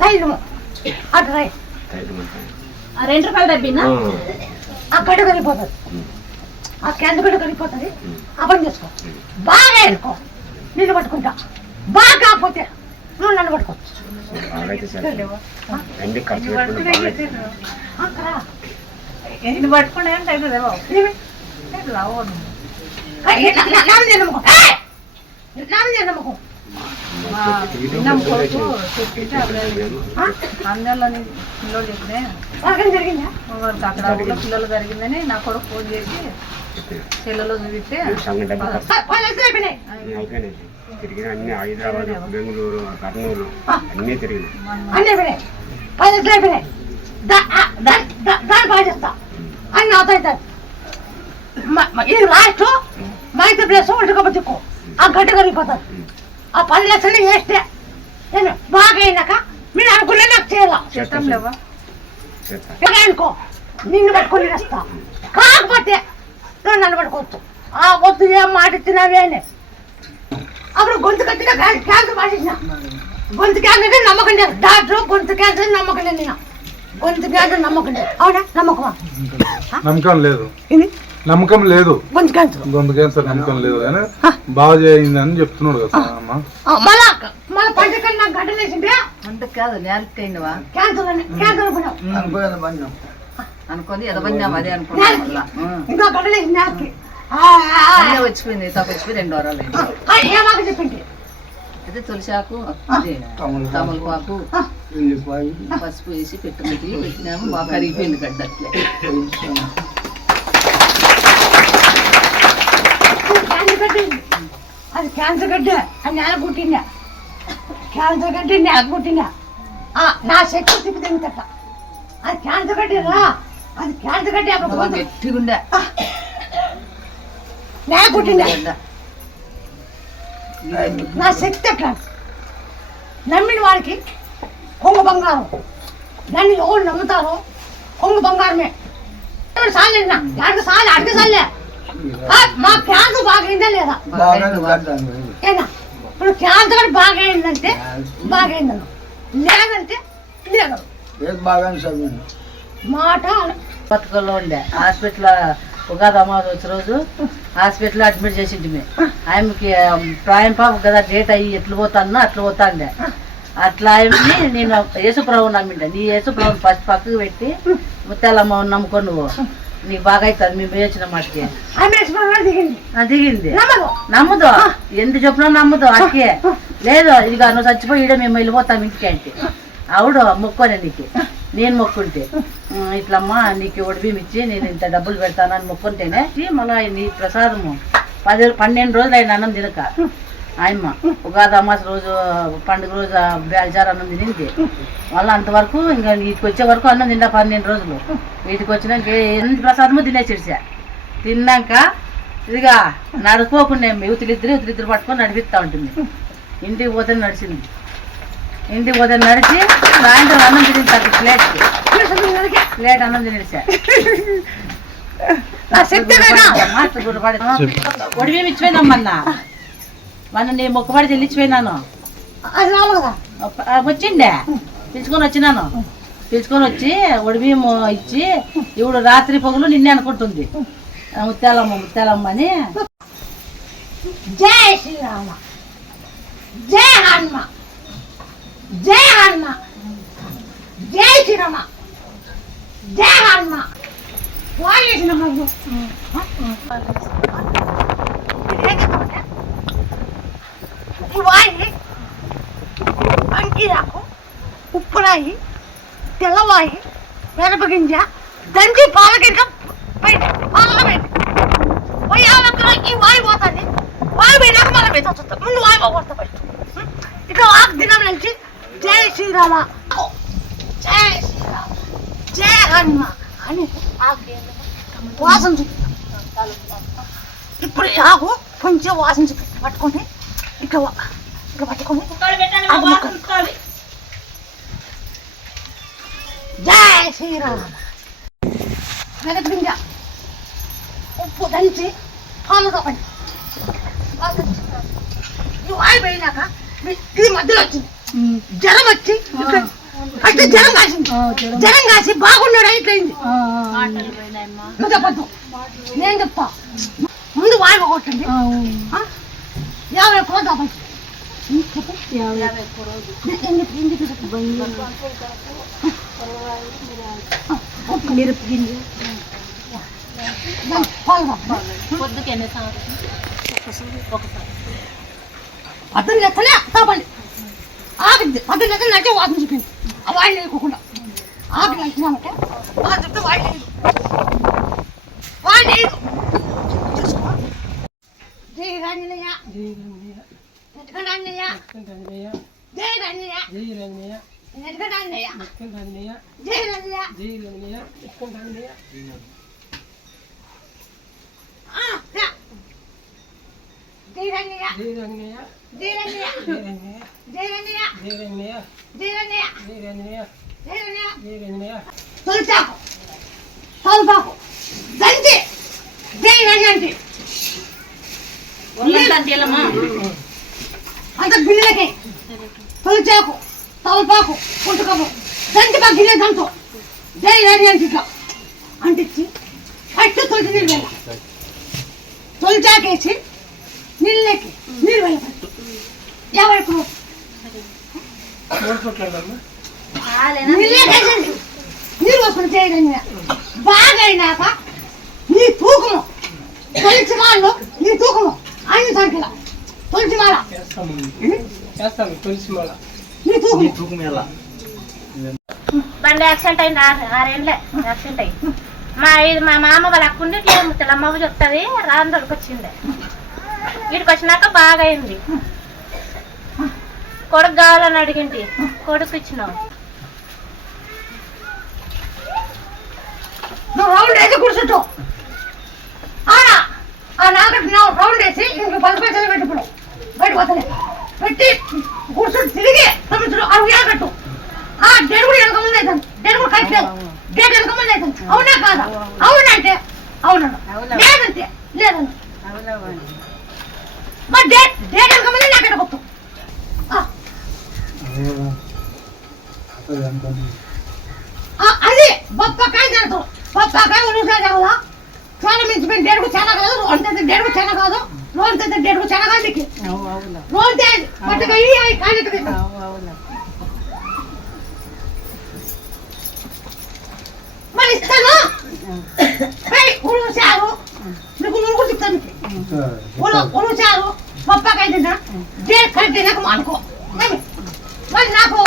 తైలము అటు రై 2 రూపాయలు తప్పిందా ఆ గడ్డ కరిగిపోతుంది ఆ క్యాండ్ గడ్డ కరిగిపోతుంది ఆ పని చేసుకో బాగా ఎరుకో నిన్ను పట్టుకుంటా బాగా కాకపోతే నువ్వు నన్ను పట్టుకోవచ్చు ఎన్ని పట్టుకుంటే అందరిలోని పిల్లలు చెప్పినే అక్కడ ఊళ్ళో పిల్లలు జరిగిందని నా కొడుకు ఫోన్ చేసి చెల్లెలో చూపిస్తే తిరిగిన అన్ని హైదరాబాద్ బెంగళూరు కర్నూలు అన్నీ తిరిగిన అన్ని అవుతాయి ఇది లాస్ట్ మైతే ప్లేస్ ఒంటికొప్ప దిక్కు ఆ గడ్డ కరిగిపోతుంది ఆ 10 లక్షలు వేస్తే నేను బాగా అయినాక మీరు అనుకునే నాకు చేయాల అనుకో నిన్ను పట్టుకొని వస్తా కాకపోతే నువ్వు నన్ను పట్టుకోవచ్చు ఆ వద్దు ఏం మాట ఇచ్చినావే అని అప్పుడు గొంతు కట్టిగా క్యాన్సర్ పాటించిన గొంతు క్యాన్సర్ నమ్మకం లేదు డాక్టర్ గొంతు క్యాన్సర్ నమ్మకం లేదు నేను గొంతు క్యాన్సర్ నమ్మకం లేదు అవునా నమ్మకమా నమ్మకం లేదు ఇది నమ్మకం లేదు గొంతు క్యాన్సర్ నమ్మకం లేదు కానీ బాగా చేయింది అని చెప్తున్నాడు కదా మళ్ళా పంచకల్ నాకు గడ్డలు వేసింటే అంటే కాదు నేలకి అయినవా క్యాన్సర్ అనుకోని ఎదవన్నాం అదే అనుకున్నా ఇంకా గడ్డలు వేసి నేలకి వచ్చిపోయింది తప్ప వచ్చిపోయి 2 వారాలు ఏమాక చెప్పింది అయితే తులసాకు తమలపాకు పసుపు వేసి పెట్టినాము బాగా కరిగిపోయింది గడ్డ అట్లే అది క్యాన్సర్ గడ్డ అది నేల కుట్టిందా క్యాన్సర్ గడ్డ నేల కుట్టిందా నా శక్తి తిప్పుతుంది అట్లా అది క్యాన్సర్ గడ్డ రా అది క్యాన్సర్ గడ్డ గట్టిగుండే నేల కుట్టిందా నా శక్తి అట్లా నమ్మిన వాడికి కొంగ బంగారం దాన్ని ఎవరు నమ్ముతారో కొంగ బంగారమే సాలే అడిగి సాలే మా క్యాన్సర్ బాగైందా లేదా ఏనా ఇప్పుడు క్యాన్సర్ బాగైందంటే బాగైందను లేదంటే లేదు మాట పట్టుకల్లో ఉండే హాస్పిటల్ ఉగాది అమావాస్య వచ్చే రోజు హాస్పిటల్లో అడ్మిట్ చేసింది ఆమెకి ప్రాయం పాప కదా డేట్ అయ్యి ఎట్లు పోతానో అట్లా పోతాండే అట్లా ఆమెని నేను యేసుప్రభు నమ్మిండే నీ యేసుప్రభుని ఫస్ట్ పక్కకు పెట్టి ముత్యాలమ్మ నమ్ముకో నువ్వు నీకు బాగా అవుతుంది మేము వేయించిన మాటకి దిగింది నమ్ముదు ఎందుకు చెప్పినా నమ్ముదు అక్కే లేదు ఇదిగా నువ్వు చచ్చిపోయి ఈడ మేము వెళ్ళిపోతాం ఇంటికి అంటే ఆవిడ మొక్కోనే నీకు నేను మొక్కుంటే ఇట్లమ్మా నీకు ఒడిబియ్యం ఇచ్చి నేను ఇంత డబ్బులు పెడతానని మొక్కుంటేనే మళ్ళీ నీ ప్రసాదము 12 రోజులు అయిన అన్నం తినక ఆయమ్మ ఉగాది అమావాస్య రోజు పండుగ రోజు బేల్చారు అన్నం తినింది మళ్ళీ అంతవరకు ఇంకా వీటికి వచ్చే వరకు అన్నం తిన్నా 12 రోజులు వీటికి వచ్చినాక ఎన్ని ప్రసాదము తినేసిడిసా తిన్నాక ఇదిగా నడుకోకుండా యువతులిద్దరు పట్టుకొని నడిపిస్తూ ఉంటుంది ఇంటికి పోతే నడిచింది ఇంటికి పోతే నడిచి సాయంత్రం అన్నం తినింది ప్లేట్ అన్నం తినేసా ఒడిబియ్యం ఇచ్చిపోయిందమ్మన్నా మన నీ మొక్కబడి చెల్లించిపోయినాను వచ్చిండే పిలుచుకొని వచ్చి ఒడిబియ్యం ఇచ్చి ఇప్పుడు రాత్రి పగులు నిన్నే అనుకుంటుంది ముత్యాలమ్మ అని జై శ్రీరామ జై హనుమ జై హనుమ జై శ్రీరామ జై హనుమ వాయి అంకిరాకు ఉప్పురాయి తెల్లవాయి మిరపగింజ దంచి పాలకింక పాలలో పెట్టి ఈ వాయి పోతుంది వాయి పోయినాక మళ్ళీ పెద్ద వస్తుంది ముందు వాయి పోగొడతా పెట్టు ఇక వాకు దినం నుంచి జై శ్రీరామ జై శ్రీరామ జై హనుమ అని వాసన చూపిస్తాం ఇప్పుడు ఆకు కొంచెం వాసన చూపిస్తాం పట్టుకొని ఇక పట్టుకొని జై శ్రీరామ మిరపగింజ ఉప్పు దంచి పాలుగా పడి ఈ వాయి పోయినాక ఇది మధ్యలో వచ్చింది జ్వరం వచ్చి అంటే జనం కాసింది, జనం కాసి బాగున్నాడు అయిపోయింది. నువ్వు చెప్పద్దు, నేను చెప్తా. ముందు వాయిగ కొట్టండి, 50 ఎక్కువ కావచ్చు. అతను లెక్కలే కాపాలి ఆగింది. అతను లెక్కలు అంటే వాసన చెప్పింది. ఆ వాయిల్ వేయకుండా ఆగి వెళ్తున్నామంటే ఆ చుట్టూ వాయిల్ లేదు, వాయిల్ లేదు. జై రాంజనేయ, ఎందుకంటే అన్నయ్య, జై రాంజనేయ, ఎందుకంటే అన్నయ్య, జై రాంజనేయ. జై రాంజనేయ, జై రాంజనేయ, జై రాంజనేయ, జై రాంజనేయ, జై రాంజనేయ, జై రాంజనేయ. తొలిచాకు తొలపాకు దంచి జై రాంజనేయ అంత గిన్నెలకి తొలిచాకు తలపాకు పుట్టుకపు దంచి మా గిన్నె దంతో జై రాంజనేయ ఇట్లా అంటించి ఫస్ట్ తొలిచి నీళ్ళు వెళ్ళ, తొలిచాకేసి నీళ్ళకి నీళ్ళు వెళ్ళబట్టు 50 ఎక్కువ నీళ్ళు వస్తుంది చేయడం. బాగా అయినాక నీ తూకము తొలిచి వాళ్ళు నీ తూకము 5 సంఖ్యల తొలిచి మాల నీ తూకము. బండి యాక్సిడెంట్ అయింది, 6 ఏళ్ళే యాక్సిడెంట్ అయ్యి. మా మామ వాళ్ళ అక్కుండి ఇట్లా ముత్తలమ్మకు చెప్తుంది రాని దొరికొచ్చిండే. వీడికి వచ్చినాక బాగా అయింది. కొడుకు కావాలని అడిగింది, కొడుకు ఇచ్చినావు. నువ్వు రౌండ్ వేసి కూర్చుంటావు, నాకటి రౌండ్ వేసి ఇంక 10 పైసలు పెట్టుకుడు బయట పోతలే పెట్టి కూర్చుంటూ తిరిగి 9 60 కట్టు. డేడు కూడా వెనక ముందు అవుతాను, డేడు కూడా కట్టలేదు, డేడు వెనక ముందు అవుతాను. అవునా కాదా? అవునంటే అవునను, లేదంటే లేదను. మరి డేట్ వెనక ముందు నాకెట కొత్త అది బొప్పకాయ తినదు. బొప్పకాయ ఉల్లిపాయ కదా చాలా మించిపోయింది. డేడుకు చాలా కాదు, రోజు డేడుకు చాలా కాదు, రోజు డేడుకు చాలా కాదు. నీకు రోజు పట్టుగా కానట్టు మరి ఇస్తాను. ఉలుచారు నీకు నువ్వు ఇస్తాను. ఉలుచారు బొప్పకాయ తిన్నా డేట్ కరెక్ట్ తిన్నాక మానుకో. మరి నాకు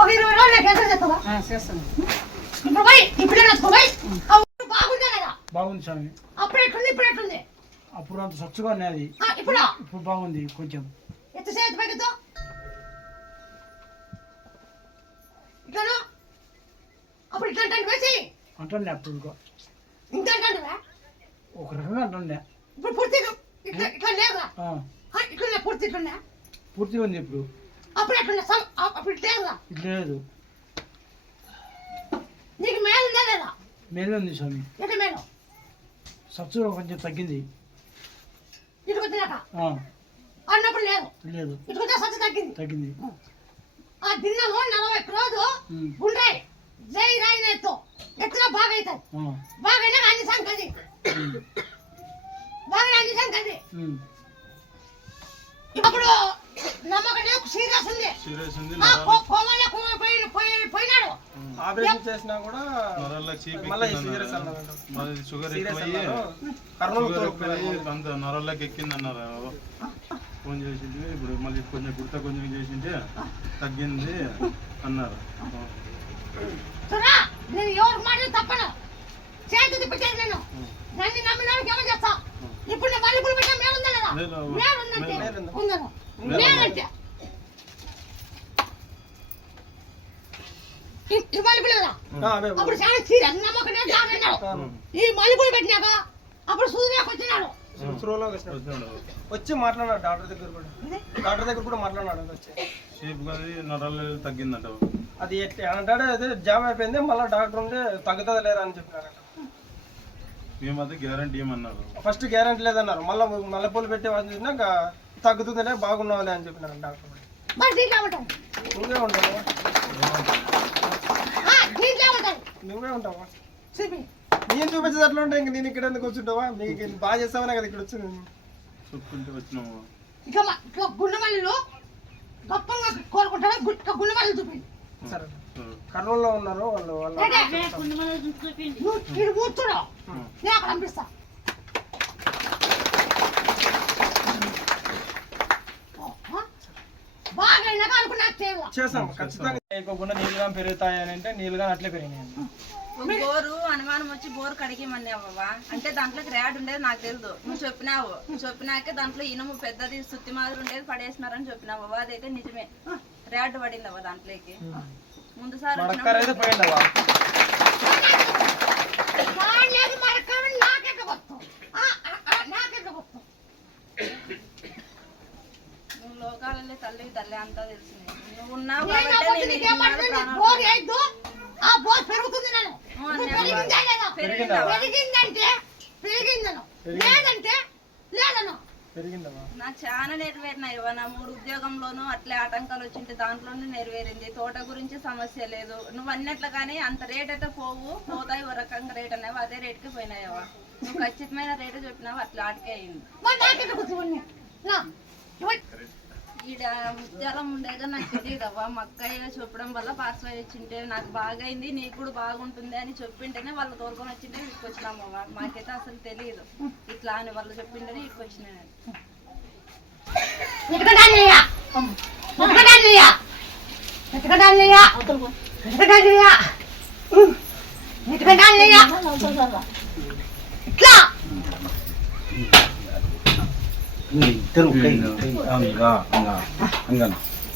ఒక 20 రోజులు నాకు ఎంత చేస్తావా? ఇప్పుడు పోయి ఇప్పుడే నచ్చుకోపోయి బాగుందా కదా? బాగుంది స్వామి. అప్పుడు ఎట్లుంది ఇప్పుడు ఎట్లుంది? అప్పుడు అంత స్వచ్ఛగా ఉన్నది, ఇప్పుడు ఇప్పుడు బాగుంది. కొంచెం ఎంతసేపు పైకితో ఇట్లాను అప్పుడు ఇట్లా అంటే వేసి అంటుండే, అప్పుడు ఇంత అంటే ఒక రకంగా అంటుండే. ఇప్పుడు పూర్తిగా ఇట్లా ఇట్లా లేదా? ఇట్లా పూర్తి ఇట్లున్నా పూర్తిగా ఉంది ఇప్పుడు. అప్పుడు ఎట్లున్నా అప్పుడు ఇట్లా లేదా? ఇట్లా లేదు, నీకు మేలు ఉందా లేదా? మేలు ఉంది స్వామి. ఎట్లా మేలు? స్వచ్ఛగా కొంచెం తగ్గింది. ఇటుకు వచ్చినాక అన్నప్పుడు లేదు, లేదు ఇటుకు వచ్చా సత్య తగ్గింది. తగ్గింది. ఆ దిన్నము 40 రోజు ఉంటాయి. జై రాయితో ఎత్తున బాగా అవుతుంది. బాగా అయినా అన్ని సంగతి బాగా అన్ని సంగతి. ఇప్పుడు నమ్మకం సీరియస్ ఉంది. కోమలే పోయినాడు. ఆపరేషన్ చేసినా కూడా షుగర్ ఎక్కువయ్యి అంత నరాల్లోకి ఎక్కిందన్నారు. ఫోన్ చేసింది, ఇప్పుడు మళ్ళీ కొంచెం గుర్త కొంచెం చేసింటే తగ్గింది అన్నారు. నేను ఎవరు మాట తప్పను, చేతి పెట్టేది నేను. నన్ను నమ్మినానికి ఏమని చేస్తా? ఇప్పుడు నేను మల్లెపూలు పెట్టా మేలుందా లేదా? మేలుందంటే ఉందను మేలంటే ఈ మల్లెపూలు కదా అప్పుడు చాలా సీరియస్ నమ్మకం అన్నాడు. ఈ మల్లెపూలు పెట్టినాక అప్పుడు సూర్యాకు వచ్చినాడు. వచ్చి మాట్లాడాడు డాక్టర్ దగ్గర కూడా మాట్లాడాడు. వచ్చి నరాలు తగ్గిందంట. అది అంటాడు అదే జామ్ అయిపోయింది, మళ్ళీ డాక్టర్ ఉంటే తగ్గుతుంది లేరా అని చెప్పినారంట. మేమైతే గ్యారంటీ ఏమన్నారు, ఫస్ట్ గ్యారంటీ లేదన్నారు. మళ్ళీ మల్లెపూలు పెట్టే వాళ్ళు చూసినాక తగ్గుతుందిలే బాగున్నావులే అని చెప్పినారు డాక్టర్. మరి నువ్వే ఉంటావు. నువ్వే ఉంటావా చూపి నేను చూపించేది అట్లా ఉంటే ఇంక నేను ఇక్కడ ఎందుకు వచ్చుంటావా మీకు బాగా చేస్తావనే కదా ఇక్కడ వచ్చింది చెప్పుకుంటే వచ్చినాము. ఇట్లా గుండెమల్లిలో గొప్పగా కోరుకుంటారా గుండెమల్లి చూపింది సరే కర్నూలులో ఉన్నారు వాళ్ళు నువ్వు ఇక్కడ కూర్చోడు నేను అక్కడ పంపిస్తా బాగా అయినాక అనుకున్నా చేస్తాం ఖచ్చితంగా. లేకోకుండా నీళ్ళుగా పెరుగుతాయి అని అంటే నీళ్ళుగా అట్లే పెరిగినాయి. బోరు అనుమానం వచ్చి బోరు కడిగిమన్నావా అంటే దాంట్లోకి ర్యాడ్ ఉండేది నాకు తెలియదు. నువ్వు చెప్పినావు, నువ్వు చెప్పినాకే దాంట్లో ఇనుము పెద్దది సుత్తి మాదిరి ఉండేది పడేసినారని చెప్పినావు. అదైతే నిజమే, ర్యాడ్ పడిందవ్వ దాంట్లోకి. ముందు సారి అయితే పోయిందవా నువ్వు లోకాలే తల్లి తల్లి అంతా తెలిసింది. నువ్వు ఉన్నావు కాబట్టి నాకు చాలా నెరవేరినాయి. నా 3 ఉద్యోగంలోనూ అట్లే ఆటంకాలు వచ్చింటే దాంట్లోనే నెరవేరింది. తోట గురించి సమస్య లేదు. నువ్వు అన్నట్లు కానీ అంత రేట్ అయితే పోతాయి. ఒక రకంగా రేట్ అనేవి అదే రేట్కి పోయినాయవా. నువ్వు ఖచ్చితమైన రేటు చెప్పినావు, అట్లా ఆటకే అయింది. ఈడ ముత్యాలం ఉండేదో నాకు తెలియదవ్వా. మా అక్కయ్య చెప్పడం వల్ల పార్సల్ వచ్చింటే నాకు బాగా అయింది, నీకు కూడా బాగుంటుంది అని చెప్పింటేనే వాళ్ళు తోలుకొని వచ్చింటే ఇక్కడికి వచ్చినామవ్వా. మాకైతే అసలు తెలియదు ఇట్లా అని వాళ్ళు చెప్పింటేనే ఇక్కడికి వచ్చినా.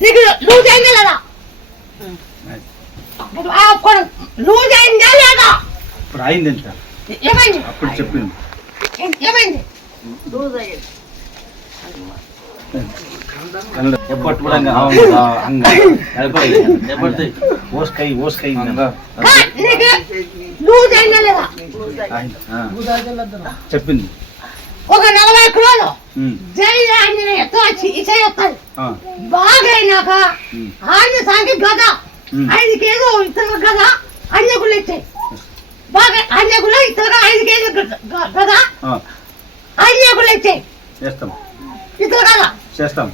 నీకు లూజ్ అయిందా లేదా? లూజ్ అయిందా లేదా? ఇప్పుడు అయింది ఎంత ఏమైంది? అప్పుడు చెప్పింది. ఏమైంది? లూజ్ అయిందా లేదా? చెప్పింది. ఒక 40 కిలోలు జై ఆంజనేయతో ఇచ్చేస్తాను. బాగా అయినాక ఆంజనేయ గద 5 కేజీలు ఇతర గద అన్యకులు ఇచ్చాయి. బాగా అన్యకులు ఇతర 5 కేజీలు గద అన్యకులు ఇచ్చాయి. చేస్తాం ఇతర గద చేస్తాం.